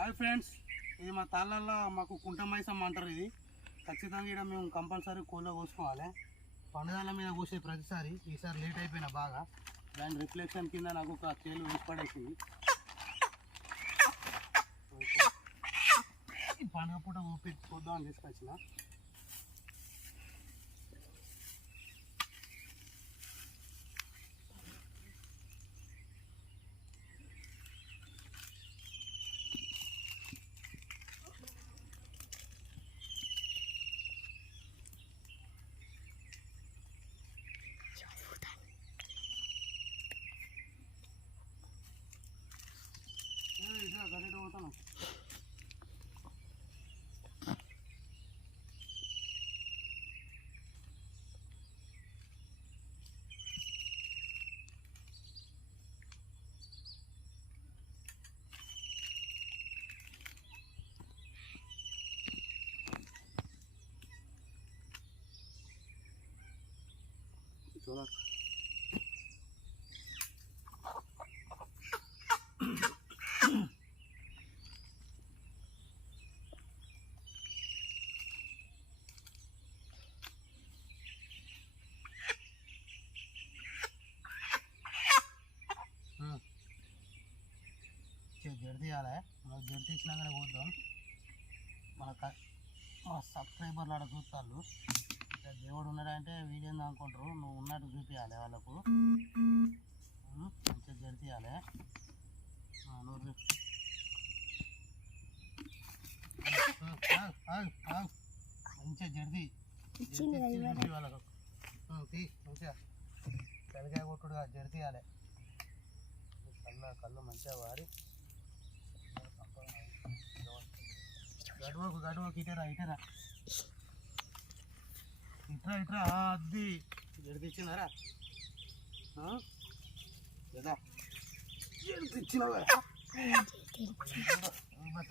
Hi friends, ఇది మా తాళ్ళల్లో మాకు కుంట మైసమ్మ అంటారు. ఇది ఖచ్చితంగా ఇక్కడ మేము కంపల్సరీ కోళ్ళ కోసుకోవాలి. పండుగల మీద కోసే ప్రతిసారి ఈసారి లేట్ అయిపోయినా బాగా. దాని రిఫ్లెక్షన్ కింద నాకు ఒక తేలు వేసి పడేసింది. పండుగ పూట ఊపి చూద్దామని తీసుకొచ్చిన. గడ్డ పోతాను. చూడ జడి తీయాలి. మనకు జడి తీసినాకనే పోద్దాం. మన సబ్స్క్రైబర్లు ఆడ చూస్తారు. దేవుడు ఉన్నాడంటే వీడియో అనుకుంటారు. నువ్వు ఉన్నట్టు చూపించాలి వాళ్ళకు. మంచిగా జడి తీయాలి. మంచిగా జడి చూపి వాళ్ళకు. మంచిగా కలికాయ కొట్టుడుగా జడి తీయాలి. కళ్ళు మంచిగా వారి గడువకు ఇటరా ఇటరా ఇట్రా ఇట్రా. అది జడిపిచ్చినారా? లేదా జడిపిచ్చినావా? పెట్ట